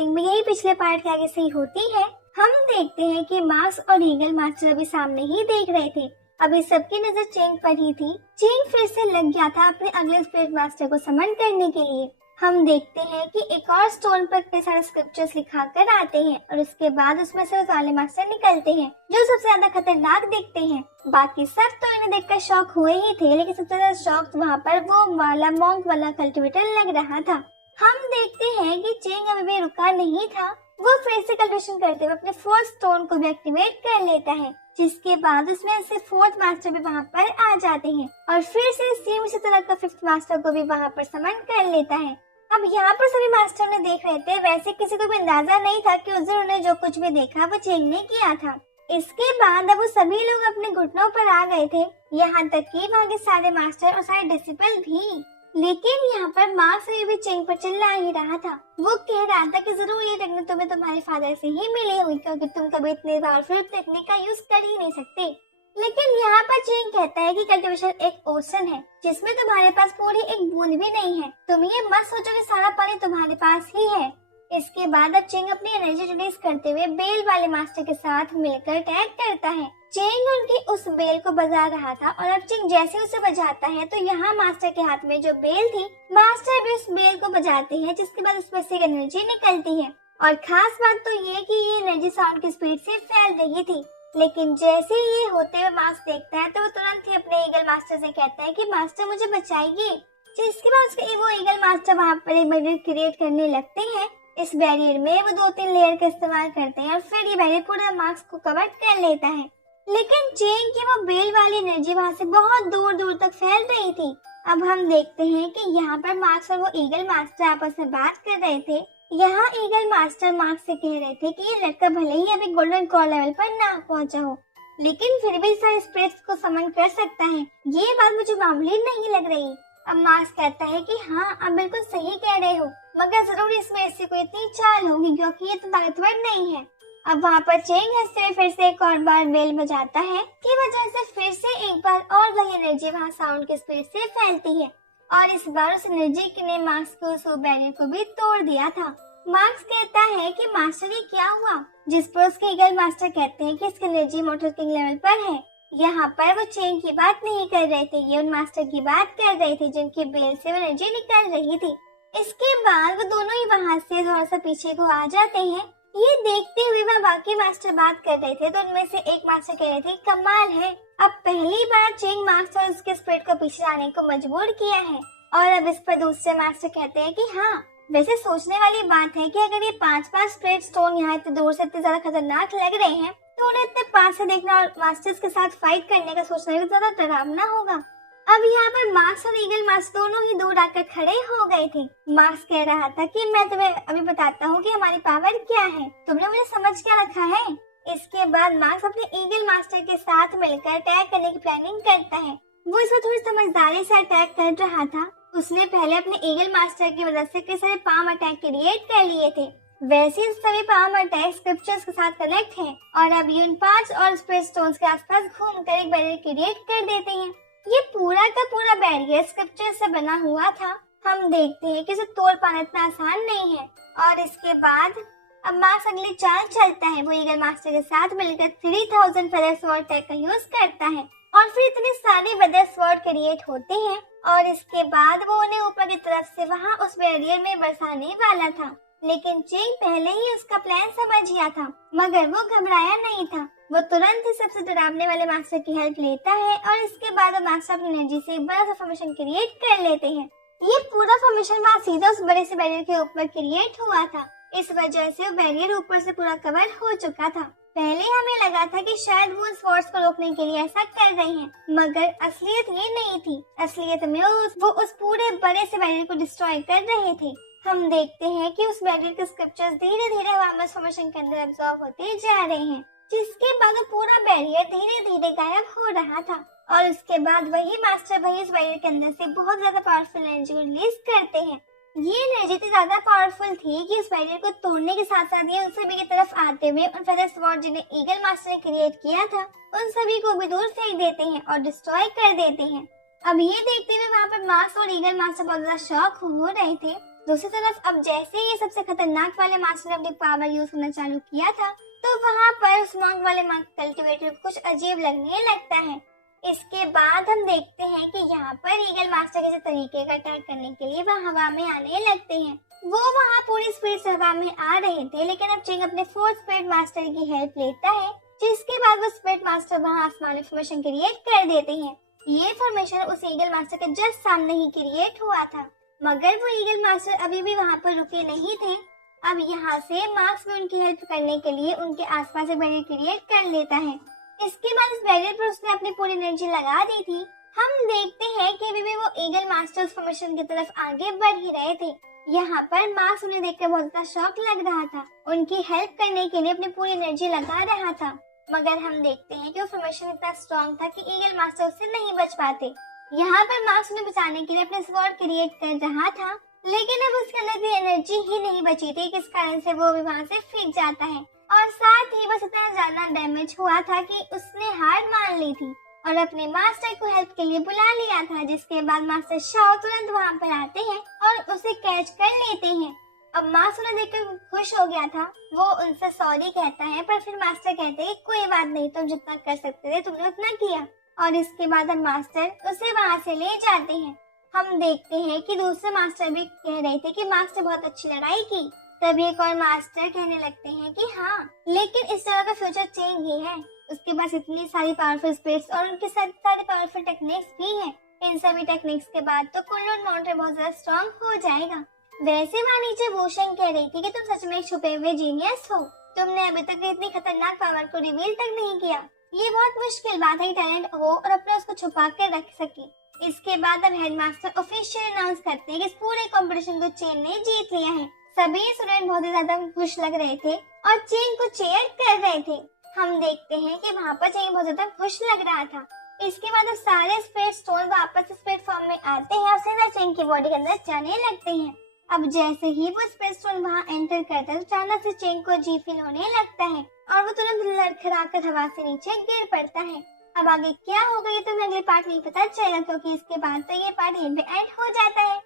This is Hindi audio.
स्टार्टिंग में यही पिछले पार्ट के आगे से ही होती है। हम देखते हैं कि मार्क्स और ईगल मास्टर अभी सामने ही देख रहे थे। अभी सबकी नजर चेंग पर ही थी। चेंग फिर से लग गया था अपने अगले स्पिरिट मास्टर को समन करने के लिए। हम देखते हैं कि एक और स्टोन पर कई सारे स्क्रिप्चर्स लिखा कर आते हैं और उसके बाद उसमें से उस वाले मास्टर निकलते हैं जो सबसे ज्यादा खतरनाक दिखते हैं। बाकी सब तो इन्हें देखकर शॉक हुए ही थे, लेकिन सबसे ज्यादा शॉक वहाँ पर वो वाला मॉन्क वाला कल्टिवेटर लग रहा था। हम देखते हैं कि चेंग अभी भी रुका नहीं था। वो फिर से कल्टिवेशन करते हुए अपने फोर्थ स्टोन को भी एक्टिवेट कर लेता है, जिसके बाद उसमें से फोर्थ मास्टर भी वहाँ पर आ जाते हैं और फिर से सेम इसी तरह का फिफ्थ मास्टर को भी वहाँ पर समन कर लेता है। अब यहाँ पर सभी मास्टर ने देख रहे थे, वैसे किसी को भी अंदाजा नहीं था कि उस दिन उन्होंने जो कुछ भी देखा वो चेंग ने किया था। इसके बाद अब वो सभी लोग अपने घुटनों पर आ गए थे, यहाँ तक कि वहाँ के सारे मास्टर और सारे डिसिपल भी। लेकिन यहाँ पर मार्क्स भी चेंग पर चिल्ला ही रहा था। वो कह रहा था कि जरूर ये टेक्निक तुम्हें तुम्हारे फादर से ही मिली हुई, क्योंकि तुम कभी इतने पावरफुल टेक्निक का यूज कर ही नहीं सकते। लेकिन यहाँ पर चेंग कहता है कि कल्टीवेशन एक ओशन है जिसमें तुम्हारे पास पूरी एक बूंद भी नहीं है। तुम ये मत सोचो कि सारा पानी तुम्हारे पास ही है। इसके बाद अब चेंग अपनी एनर्जी रिलीज करते हुए बेल वाले मास्टर के साथ मिलकर अटैक करता है। चेंग उनकी उस बेल को बजा रहा था और अब चेंग जैसे उसे बजाता है तो यहाँ मास्टर के हाथ में जो बेल थी, मास्टर भी उस बेल को बजाते हैं, जिसके बाद उसमें से एनर्जी निकलती है। और खास बात तो ये कि ये एनर्जी साउंड की स्पीड से फैल रही थी। लेकिन जैसे ये होते हुए मार्क्स देखता है तो वो तुरंत ही अपने ईगल मास्टर से कहता है कि मास्टर मुझे बचाइए। जिसके बाद उसके वो ईगल मास्टर वहाँ पर एक बैरियर क्रिएट करने लगते हैं। इस बैरियर में वो 2-3 लेयर का इस्तेमाल करते हैं और फिर ये बैरियर पूरा मार्क्स को कवर कर लेता है। लेकिन चेंग की वो बेल वाली एनर्जी वहाँ से बहुत दूर दूर तक फैल रही थी। अब हम देखते हैं कि यहाँ पर मार्क्स और वो ईगल मास्टर आपस में बात कर रहे थे। यहाँ ईगल मास्टर मार्क्स से कह रहे थे कि ये लड़का भले ही अभी गोल्डन कॉर लेवल पर ना पहुंचा हो, लेकिन फिर भी सारे स्पिरिट्स को समन कर सकता है। ये बात मुझे मामूली नहीं लग रही। अब मार्क्स कहता है कि हाँ, आप बिल्कुल सही कह रहे हो, मगर जरूर इसमें ऐसी कोई इतनी चाल होगी क्योंकि ये तो ताकतवर नहीं है। अब वहाँ पर चेंग हंसते हुए फिर से एक और बार बेल बजाता है, की वजह से फिर से एक बार और वही एनर्जी वहाँ साउंड के स्पीड से फैलती है और इस बार उस एनर्जी ने मार्क्स को उस बैरियर को भी तोड़ दिया था। मार्क्स कहता है कि मास्टर ये क्या हुआ, जिस पर उसके ईगल मास्टर कहते हैं कि इसकी एनर्जी मोटर किंग लेवल पर है। यहाँ पर वो चेंग की बात नहीं कर रहे थे, ये उन मास्टर की बात कर रहे थे जिनकी बेल से वो एनर्जी निकल रही थी। इसके बाद वो दोनों ही वहाँ से थोड़ा सा पीछे को आ जाते हैं। ये देखते हुए वह बाकी मास्टर बात कर रहे थे तो उनमें से एक मास्टर कह रहे थे, कमाल है, अब पहली बार चेंग मास्टर उसके स्पिरिट को पीछे आने को मजबूर किया है। और अब इस पर दूसरे मास्टर कहते हैं कि हाँ, वैसे सोचने वाली बात है कि अगर ये 5-5 स्पिरिट स्टोन यहाँ इतने दूर से इतने ज्यादा खतरनाक लग रहे हैं तो उन्हें इतने पास से देखना और मास्टर्स के साथ फाइट करने का सोचना भी ज्यादा डरावना होगा। अब यहाँ पर मार्क्स और ईगल मास्टर दोनों ही दूर आकर खड़े हो गए थे। मार्क्स कह रहा था कि मैं तुम्हें अभी बताता हूँ कि हमारी पावर क्या है, तुमने मुझे समझ क्या रखा है। इसके बाद मार्क्स अपने ईगल मास्टर के साथ मिलकर अटैक करने की प्लानिंग करता है। वो इसमें थोड़ी समझदारी से अटैक कर रहा था। उसने पहले अपने ईगल मास्टर की मदद से कई सारे पाम अटैक क्रिएट कर लिए थे। वैसे सभी पाम अटैक स्क्रिप्चर्स के साथ कनेक्ट हैं और अब ये उन 5 और स्पिरिट स्टोन्स के आसपास घूमकर एक बैरियर क्रिएट कर देते हैं। ये पूरा का पूरा बैरियर स्क्रिप्चर से बना हुआ था। हम देखते हैं कि इसे तोड़ पाना इतना आसान नहीं है। और इसके बाद अब मार्क्स अगली चाल चलता है। वो ईगल मास्टर के साथ मिलकर 3000 फेदर स्वॉर्ड टैग का यूज करता है और फिर इतने सारे फेदर स्वॉर्ड क्रिएट होते हैं और इसके बाद वो उन्हें ऊपर की तरफ से वहाँ उस बैरियर में बरसाने वाला था। लेकिन चेंग पहले ही उसका प्लान समझ गया था, मगर वो घबराया नहीं था। वो तुरंत ही सबसे डरावने वाले मास्टर की हेल्प लेता है और इसके बाद वो मास्टर अपनी एनर्जी से एक बड़ा सा फॉर्मेशन क्रिएट कर लेते हैं। ये पूरा फॉर्मेशन वहाँ सीधा उस बड़े से बैरियर के ऊपर क्रिएट हुआ था। इस वजह से वो बैरियर ऊपर से पूरा कवर हो चुका था। पहले हमें लगा था कि शायद वो उस फोर्स को रोकने के लिए ऐसा कर रहे हैं, मगर असलियत ये नहीं थी। असलियत में वो उस पूरे बड़े से बैरियर को डिस्ट्रॉय कर रहे थे। हम देखते हैं कि उस बैरियर के स्क्रिप्चर्स धीरे धीरे वापस फॉर्मेशन के अंदर एब्जॉर्ब होते जा रहे हैं, जिसके बाद वो पूरा बैरियर धीरे धीरे गायब हो रहा था। और उसके बाद वही मास्टर वही उस बैरियर के अंदर से बहुत ज्यादा पावरफुल एनर्जी को रिलीज करते हैं। ये एनर्जी इतनी ज्यादा पावरफुल थी कि उस बैरियर को तोड़ने के साथ साथ ये उन सभी की तरफ आते हुए उन फेदर स्वॉर्ड जिन्हें ईगल मास्टर ने क्रिएट किया था उन सभी को भी दूर फेंक देते हैं और डिस्ट्रॉय कर देते हैं। अब ये देखते हुए वहाँ पर मार्क्स और ईगल मास्टर बहुत ज्यादा शॉक हो रहे थे। दूसरी तरफ अब जैसे ही ये सबसे खतरनाक वाले मास्टर ने अपनी पावर यूज करना चालू किया था, तो वहाँ पर उस मॉन्क वाले कल्टीवेटर को कुछ अजीब लगने लगता है। इसके बाद हम देखते हैं कि यहाँ पर ईगल मास्टर किसी तरीके का अटैक करने के लिए वह हवा में आने लगते हैं। वो वहाँ पूरी स्पीड से हवा में आ रहे थे, लेकिन अब चिंग अपने फोर्थ स्पीड मास्टर की हेल्प लेता है, जिसके बाद वो स्पीड मास्टर वहाँ आसमानी फॉर्मेशन क्रिएट कर देते हैं। ये फॉर्मेशन उस ईगल मास्टर के जस्ट सामने ही क्रिएट हुआ था, मगर वो ईगल मास्टर अभी भी वहाँ पर रुके नहीं थे। अब यहाँ से मार्क्स भी उनकी हेल्प करने के लिए उनके आसपास एक बैरियर क्रिएट कर लेता है। इसके बाद इस बैरियर पर उसने अपनी पूरी एनर्जी लगा दी थी। हम देखते हैं कि अभी भी वो ईगल मास्टर उस फॉर्मेशन की तरफ आगे बढ़ ही रहे थे। यहाँ पर मार्क्स उन्हें देखकर बहुत ज्यादा शॉक लग रहा था, उनकी हेल्प करने के लिए अपनी पूरी एनर्जी लगा रहा था, मगर हम देखते हैं कि वो फॉर्मेशन इतना स्ट्रॉन्ग था कि ईगल मास्टर उससे नहीं बच पाते। यहाँ पर मार्क्स उन्हें बचाने के लिए अपने स्वॉर्ड क्रिएट कर रहा था, लेकिन अब उसके अंदर भी एनर्जी ही नहीं बची थी, किस कारण से वो भी वहाँ से फेंक जाता है। और साथ ही बस इतना ज्यादा डैमेज हुआ था कि उसने हार मान ली थी और अपने मास्टर को हेल्प के लिए बुला लिया था, जिसके बाद मास्टर शाओ तुरंत वहाँ पर आते हैं और उसे कैच कर लेते हैं। अब मास्टर उन्हें देखकर खुश हो गया था, वो उनसे सॉरी कहता है, पर फिर मास्टर कहते हैं कोई बात नहीं, तुम जितना कर सकते थे तुमने उतना किया। और इसके बाद अब मास्टर उसे वहाँ से ले जाते हैं। हम देखते हैं कि दूसरे मास्टर भी कह रहे थे कि मास्टर बहुत अच्छी लड़ाई की। तभी एक और मास्टर कहने लगते हैं कि हाँ, लेकिन इस जगह का फ्यूचर चेंज ही है, उसके पास इतनी सारी पावरफुल स्पिरिट्स और उनके साथ सारी पावरफुल टेक्निक्स भी हैं। इन सभी टेक्निक्स के बाद तो कुनलुन माउंटेन बहुत ज्यादा स्ट्रॉन्ग हो जाएगा। वैसे वहाँ नीचे वूशेंग कह रही थी कि तुम सच में एक छुपे हुए जीनियस हो, तुमने अभी तक इतनी खतरनाक पावर को रिवील तक नहीं किया। ये बहुत मुश्किल बात है टैलेंट हो और अपने उसको छुपा कर रख सके। इसके बाद अब हेडमास्टर ऑफिशियल अनाउंस करते हैं कि इस पूरे कंपटीशन को चेन ने जीत लिया है। सभी स्टूडेंट बहुत ही ज्यादा खुश लग रहे थे और चेन को चेयर कर रहे थे। हम देखते हैं कि वहाँ पर चेन बहुत ज्यादा खुश लग रहा था। इसके बाद अब सारे स्पिरिट स्टोन वापस स्पिरिट फॉर्म में आते हैं और सीधा चेन की बॉडी के अंदर जाने लगते हैं। अब जैसे ही वो स्पिरिट स्टोन वहाँ एंटर करता है तो अचानक से चेन को जी फील होने लगता है और वो तुरंत लड़खड़ाकर हवा से नीचे गिर पड़ता है। अब आगे क्या होगा ये तुम्हें अगले पार्ट में पता चलेगा, क्योंकि इसके बाद तो ये पार्ट यहीं पे एंड हो जाता है।